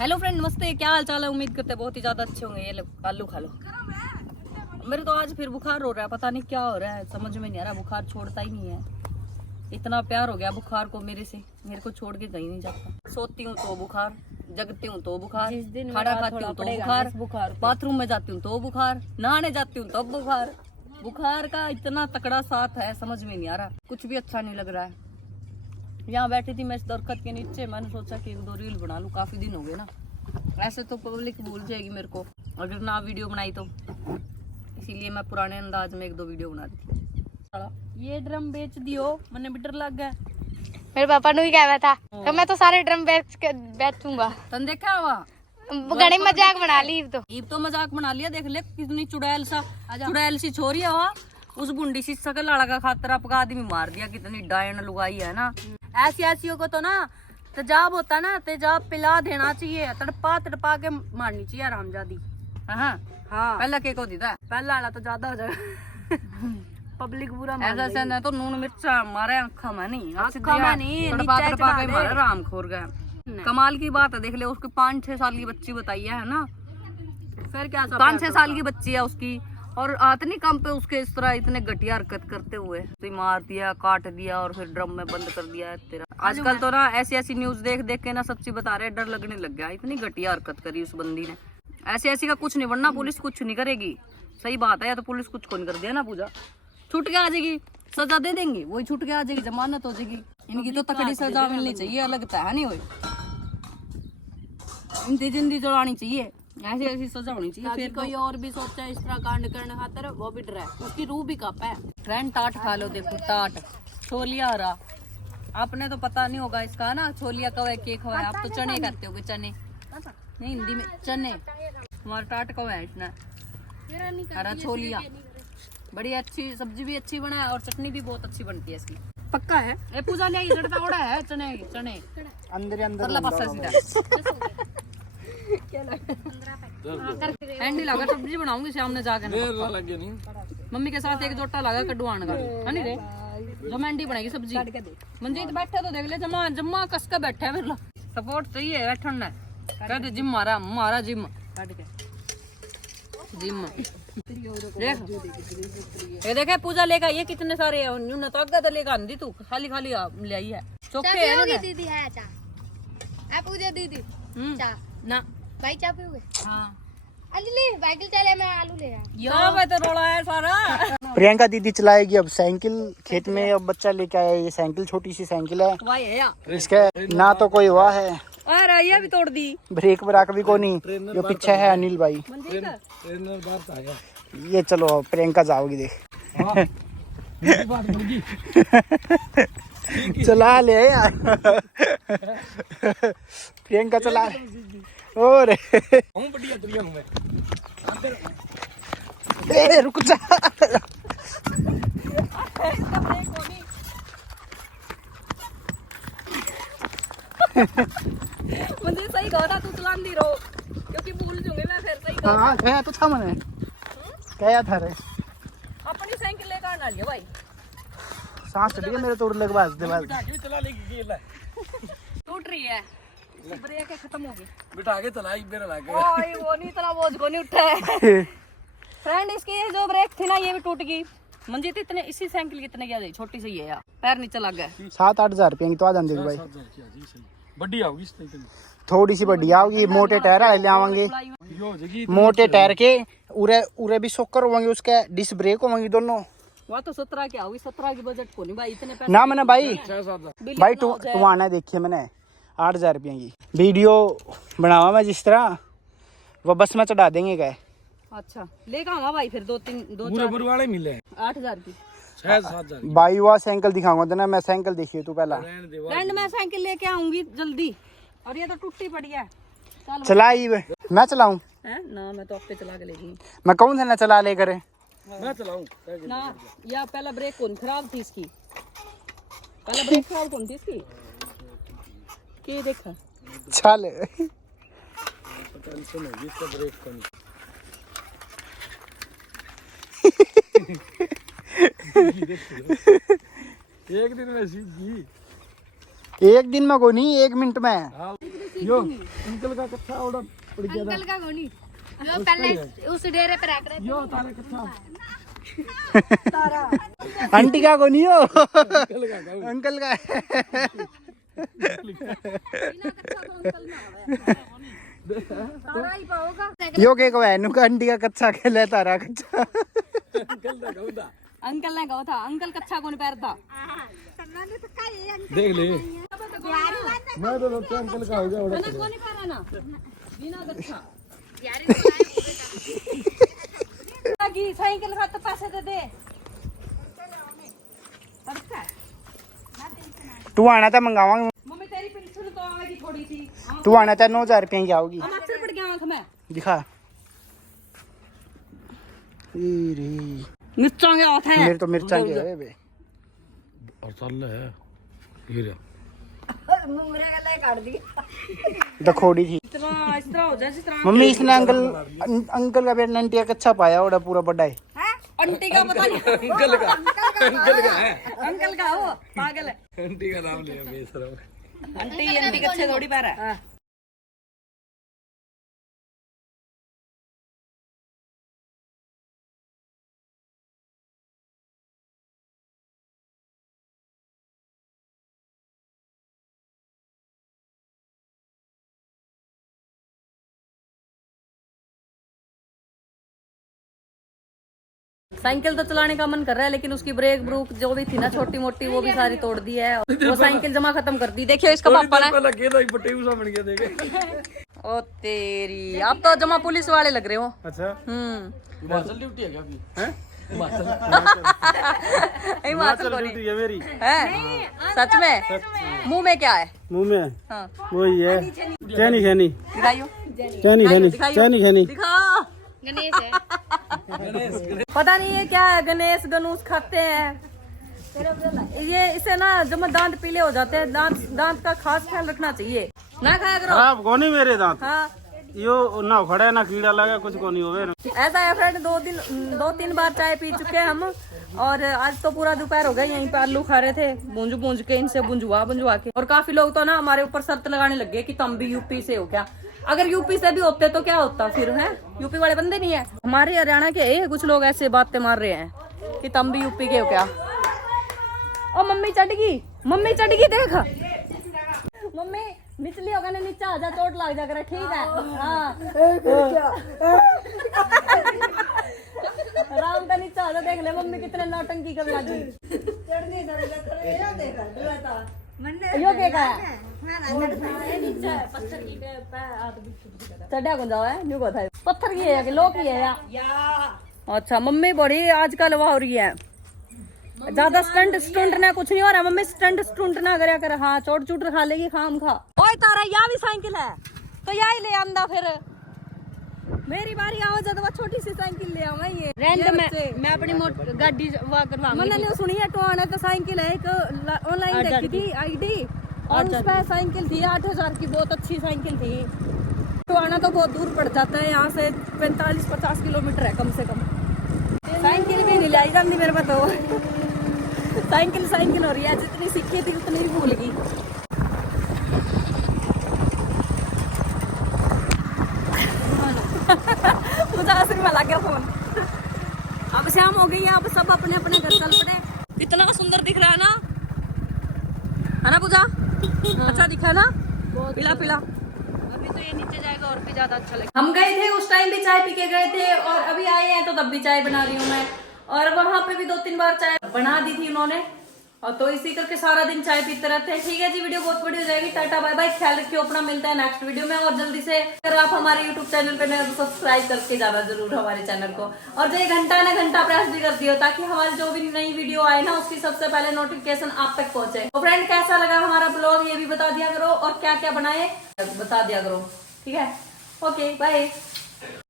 Hello friend, नमस्ते। क्या हाल चाल है? उम्मीद करते हैं बहुत ही ज्यादा अच्छे होंगे। ये लो आलू खा लो। मेरे तो आज फिर बुखार हो रहा है, पता नहीं क्या हो रहा है, समझ में नहीं आ रहा। बुखार छोड़ता ही नहीं है। इतना प्यार हो गया बुखार को मेरे से, मेरे को छोड़ के कहीं नहीं जाता। सोती हूँ तो बुखार, जगती हूँ तो बुखार, खाना खाती हूँ तो बुखार, बाथरूम में जाती हूँ तो बुखार, नहाने जाती हूँ तब बुखार। बुखार का इतना तकड़ा साथ है, समझ में नहीं आ रहा। कुछ भी अच्छा नहीं लग रहा है। यहाँ बैठी थी मैं इस दरख्त के नीचे, मैंने सोचा कि एक दो रील बना लूँ, काफी दिन हो गए ना। ऐसे तो पब्लिक भूल जाएगी मेरे को अगर ना वीडियो बनाई तो, इसीलिए मैं पुराने अंदाज में एक दो वीडियो बना दी थी। ये ड्रम बेच दियो, मैंने भी डर लग गया। मेरे पापा ने भी कहा था तो मैं तो सारे ड्रम बेचूंगा। तन देखा हुआ घड़ी मजाक बना ली तो ईब तो मजाक बना लिया। देख ले कितनी चुड़ैल सी छोरी है वहाँ। उस बुंडी सी सकल लाड़ा का खातर आपका आदमी मार दिया। कितनी डायन लुगाई है ना। ऐसी ऐसियों को तो ना तेजाब होता ना, तेजाब पिला देना चाहिए, तड़पा तड़पा के मारनी चाहिए आरामजादी। हाँ पहला के को दीदा, पहला वाला तो ज्यादा हो जाए। पब्लिक पूरा ऐसा ना तो नून मिर्चा मारे आँखा में नहीं, तड़पा तड़पा के मारे राम खोर गए। कमाल की बात है, देख ले उसकी 5-6 साल की बच्ची बताई है ना। फिर क्या 5-6 साल की बच्ची है उसकी, और इतनी कम पे उसके इस तरह इतने घटिया हरकत करते हुए तो मार दिया, काट दिया और फिर ड्रम में बंद कर दिया है तेरा। आजकल तो ना ऐसी ऐसी न्यूज देख देख के ना सच्ची बता रहे, डर लगने लग गया। इतनी घटिया हरकत करी उस बंदी ने। ऐसी ऐसी का कुछ नहीं बनना, पुलिस कुछ नहीं करेगी। सही बात है, या तो पुलिस कुछ को नहीं कर दिया ना पूजा, छूट के आ जाएगी, सजा दे देंगे, वही छूट के आ जाएगी, जमानत हो जाएगी। इनकी तो तकड़ी सजा मिलनी चाहिए, लगता है नहीं वही इनकी जिंदगी चढ़ानी चाहिए, ऐसी ऐसी सजा होनी चाहिए। फिर कोई और भी सोचा इस तरह कांड करने खातर, वो भी डरा, उसकी रूह भी कप है। फ्रेंड टाट खा लो, देखो टाट छोलिया रहा। आपने तो पता नहीं होगा इसका ना, छोलिया कवा के खवा है। आप तो चने करते होगे, चने नहीं हिंदी में चने, हमारा टाट कवा है इसने। हरा छोलिया बड़ी अच्छी सब्जी भी अच्छी बना है और चटनी भी बहुत अच्छी बनती है इसकी। पक्का है ये पूजा ले जड़ता ओड़ा है। चने चने अंदर अंदर एंडी लगा सब्जी बनाऊंगी सामने जाकर। मम्मी के साथ एक जोटा लगा कड्डुआन का है नहीं रे, जो एंडी बनाएगी सब्जी। मंजीत बैठे तो देख ले, जमा जम्मा कस के बैठे है। मेरे सपोर्ट चाहिए बैठन ने। कहते जिम मारा जिम जिम देख ये देखे पूजा लेगा। ये कितने सारे है, न्यून तो आगे तो लेगा आंधी तू खाली खाली ले आई है। चौके है ना दीदी है चा आप पूजा दीदी चा ना भाई चा पियोगे? हाँ आलू ले बाइक चले, मैं आलू ले आया। यो मैं तो रोड़ा है सारा। प्रियंका दीदी चलाएगी अब साइकिल। खेत में अब बच्चा लेके आया, ये साइकिल छोटी सी साइकिल है। वाह या इसके ना तो कोई हुआ है, अरे ये भी तोड़ दी। ब्रेक ब्राक भी कोई नहीं। जो पीछे है अनिल भाई, ये चलो प्रियंका जाओगी देख। चला ले यार। प्रियंका चला और रुक जा। मुझे सही कहा था तू चलांदी रहो, क्योंकि भूल जाऊंगी मैं फिर। सही कहा हाँ गया तो था मैंने, गया था रे। अपनी साइकिल लेकर आना लिया भाई। सांस चढ़ गया मेरे तो उड़ने के बाद टूट रही है, ब्रेक खत्म हो गई। बिठा के चलाई मेरा लाके। ओए वो नहीं इतना बोझ को नहीं उठा है। फ्रेंड इसकी जो ब्रेक थी ना ये भी टूट गई। मंजीत इतने इसी साइकिल कितने क्या जाए, छोटी सी है यार, पैर नीचे लग गया। 7-8 हजार रुपये की तो आ जाती भाई। बड़ी आओगी साइकिल, थोड़ी सी बड़ी आओगी। मोटे टायर ले आवांगे, मोटे टायर के उरे उरे भी सोकर होंगे, उसके डिस्क ब्रेक होंगे दोनों। वह तो 17 की होगी, 17 की बजट को नहीं भाई इतने पैसे ना मैंने भाई टुआना देखी है मैंने 8 हजार रुपये की। वीडियो बनावा मैं जिस तरह, वो बस में चढ़ा देंगे गए। अच्छा लेकर आवा भाई फिर 2-3 पूरे वाले मिले 8,000 की 6-7 भाई वह साइकिल दिखाऊंगा तो ना, मैं साइकिल देखिए तू पहला। फ्रेंड मैं साइकिल लेके आऊंगी जल्दी, और ये तो टूटी पड़ी है। चलाई मैं चलाऊं ना, मैं तो आपे चला के लेगी। मैं कौन सा ना चला ले करे मैं चलाऊं ना। या पहला ब्रेक कौन खराब थी इसकी, पहला ब्रेक खराब कौन थी इसकी के देखा चल। टेंशन है इसका ब्रेक का नहीं। एक दिन में सीख गई। एक दिन में को नहीं, 1 मिनट में। यो अंकल का कच्चा ऑर्डर पड़ गया था। अंकल का गोनी जो पहले उस डेरे पे रख रहे थे। यो तारा कच्चा आंटी का को नहीं हो, अंकल का गाँव। अंकल का है। यो के को है नु का आंटी का कच्चा खेले तारा कच्चा। अंकल का गाँव था। अंकल ने कहा था अंकल कच्चा कौन पैर था। देख ले मैं तो लगता अंकल का हो गया ऑर्डर। मैंने कौन पैर ना बिना कच्चा की साइकिल का तो पैसे दे दे। तू आना था मंगावांगे। मम्मी तेरी पेंशन तो आएगी थोड़ी सी। तू आना था 9000 रुपये की आओगी। हम अक्सर पड़ गया आंख में दिखा मिर्चा के हाथ है। मेरे तो मिर्चा के है बे। और चल है ये रे दखोड़ी थी इस तरह हो जाए जिस तरह मम्मी। इसने अंकल का बेटा आंटी का कच्चा पाया ओड़ा पूरा बड़ा है। आंटी का पता नहीं। अंकल का है। अंकल का हो पागल है। आंटी का नाम लिया बेशरम। आंटी कच्चे थोड़ी पैर है। साइकिल तो चलाने का मन कर रहा है लेकिन उसकी ब्रेक ब्रूक जो भी थी ना छोटी मोटी वो भी सारी तोड़ दी है। वो साइकिल जमा खत्म कर दी। देखियो इसका पापा ने। लगे तो बटे उसा बन गया देखे। ओ तेरी आप तो जमा पुलिस वाले लग रहे हो। अच्छा हिमाचल ड्यूटी है क्या अभी? हैं हिमाचल को नहीं ड्यूटी है मेरी। है सच में। मुंह में क्या है? मुंह में हाँ वही है चैनी खैनी दिखाइयो चैनी खैनी चैनी खैनी। गणेश है। पता नहीं ये क्या है। गणेश गणूस खाते हैं ये। इसे ना जब दांत पीले हो जाते हैं दांत का खास ख्याल रखना चाहिए। ना खाया करो। खराब कोनी मेरे दांत। हाँ यो ना खड़े ना कीड़ा लगा कुछ को नहीं होवे। ऐसा है फ्रेंड 2-3 बार चाय पी चुके हैं हम। और आज तो पूरा दोपहर हो गया यहीं पे आलू खा रहे थे भूंज के इनसे बुंजवा के। और काफी लोग तो ना हमारे ऊपर शर्त लगाने लग गए कि तुम भी यूपी से हो क्या। अगर यूपी से भी होते तो क्या होता फिर है। यूपी वाले बंदे नहीं है हमारे हरियाणा के है। कुछ लोग ऐसे बातें मार रहे हैं कि तुम भी यूपी के हो क्या। ओ मम्मी चढ़ गई देखा। मम्मी निचली होगा ना नीचे आजा चोट लग जा कर। ठीक है हाँ राम का नीचे आजा देख ले मम्मी कितने नौटंकी कर लगी। यो के का है चढ़ा कौन जाओ है न्यू को था पत्थर की है कि लो की है या। अच्छा मम्मी बड़ी आजकल वो हो रही है ज्यादा स्टंट ना कुछ नहीं हो रहा। मम्मी स्टंट ना करे कर। हाँ चोट खा लेगी खाम खा। ओए तारा या भी साइकिल है तो या ही ले आंदा फिर। मेरी बारी आओ जब छोटी सी साइकिल ले आऊंगा ये रेंट में मैं अपनी गाड़ी वा करवाऊंगी। मैंने नहीं सुनी है टोन है तो साइकिल है एक ऑनलाइन देखी थी आईडी और उस पर साइकिल थी 8000 की। बहुत अच्छी साइकिल थी। टोना तो बहुत दूर पड़ जाता है यहाँ से 45-50 किलोमीटर है कम से कम। साइकिल भी नहीं लाई जाती मेरे पास तो। साइकिल हो रही है जितनी सीखी थी उतनी ही भूल गई। लग गया फोन। अब शाम हो गई है अब सब अपने अपने घर चल पड़े। कितना सुंदर दिख रहा है ना पूजा। अच्छा दिखा ना पिला अभी तो ये नीचे जाएगा और भी ज्यादा अच्छा लगेगा। हम गए थे उस टाइम भी चाय पी के गए थे और अभी आए हैं तो तब भी चाय बना रही हूँ मैं। और वहां पे भी 2-3 बार चाय बना दी थी उन्होंने। और तो इसी करके सारा दिन चाय पीते रहते हैं। ठीक है जी वीडियो बहुत बड़ी हो जाएगी। टाटा बाय बाय ख्याल रखिए अपना। मिलता है नेक्स्ट वीडियो में। और जल्दी से अगर आप हमारे यूट्यूब चैनल पे नए तो सब्सक्राइब करके जाना जरूर हमारे चैनल को। और जो घंटा प्रेस भी कर दियो ताकि हमारी जो भी नई वीडियो आए ना उसकी सबसे पहले नोटिफिकेशन आप तक पहुंचे। तो फ्रेंड कैसा लगा हमारा ब्लॉग ये भी बता दिया करो और क्या क्या बनाए बता दिया करो। ठीक है ओके बाय।